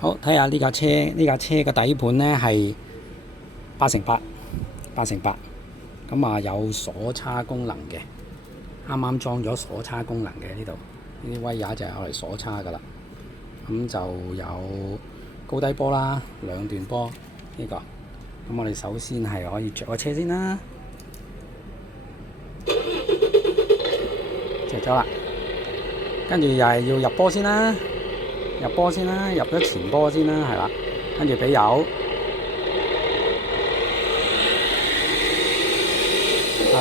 好，睇下呢架車，嘅底盤呢係8x8，咁啊有鎖叉功能嘅，啱啱裝咗鎖叉功能嘅呢度，呢啲威亞就係攞嚟鎖叉噶啦。咁就有高低波啦，兩段波呢個。咁我哋首先係可以着個車先啦，着咗啦，跟住又係要入波先啦。入咗前波先啦，係啦，跟住俾油。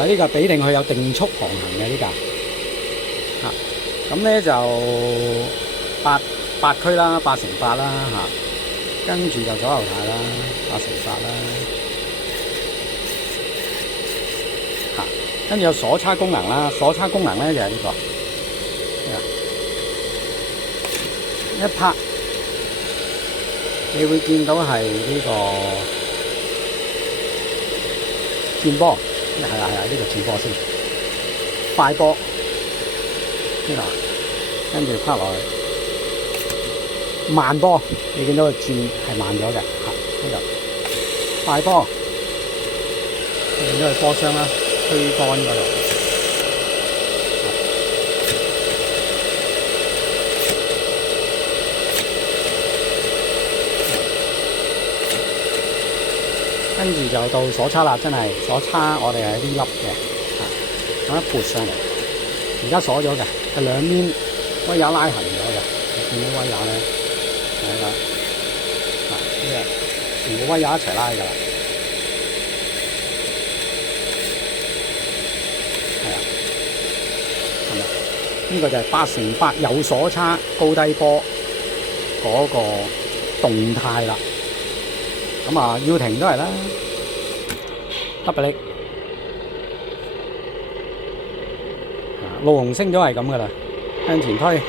呢個俾定佢有定速航行嘅呢架。咁咧就八驅啦，8x8啦跟住就左右軚啦，8x8啦。跟住有鎖叉功能啦，鎖叉功能咧就係呢個。一拍，你會見到係呢個轉波，係啊，呢個轉波先，快波呢個，跟住拍落去慢波，你見到佢轉係慢咗嘅，呢個快波，你見到佢波箱啦，推杆嗰度。跟住就到鎖叉啦，真係鎖叉，我哋係呢粒嘅，咁一撥上嚟，而家鎖咗嘅，係兩邊威亞拉痕咗嘅，你見到威亞咧，係啦，呢個全部威亞一齊拉㗎啦，係啊，係咪？呢個就係8x8有鎖叉高低波嗰個動態啦。咁啊，要停都係啦，得俾你。路紅升咗係咁噶啦，向前推。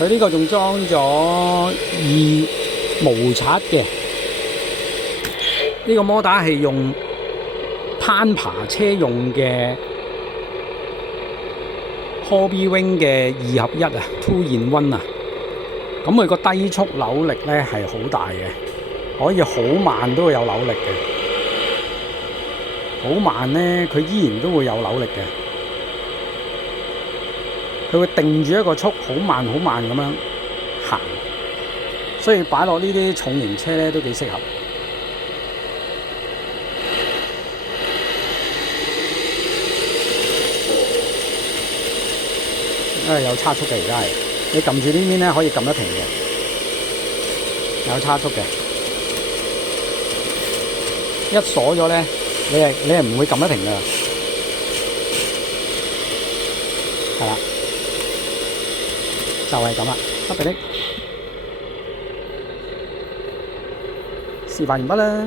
佢呢個仲裝咗2無刷嘅，呢個摩打係用攀爬車用嘅 Hobby Wing 嘅2合1啊 ，2 in 1啊。咁佢個低速扭力咧係好大嘅，可以好慢都會有扭力嘅，好慢咧佢依然都會有扭力嘅，佢會定住一個速，好慢咁樣行，所以擺落呢啲重型車咧都幾適合。因為有差速嘅而家係。你撳住呢邊咧，可以撳得停嘅，有差速嘅。一鎖咗咧，你係唔會撳得停噶，係啦，就係咁啦，得俾你示範完畢啦。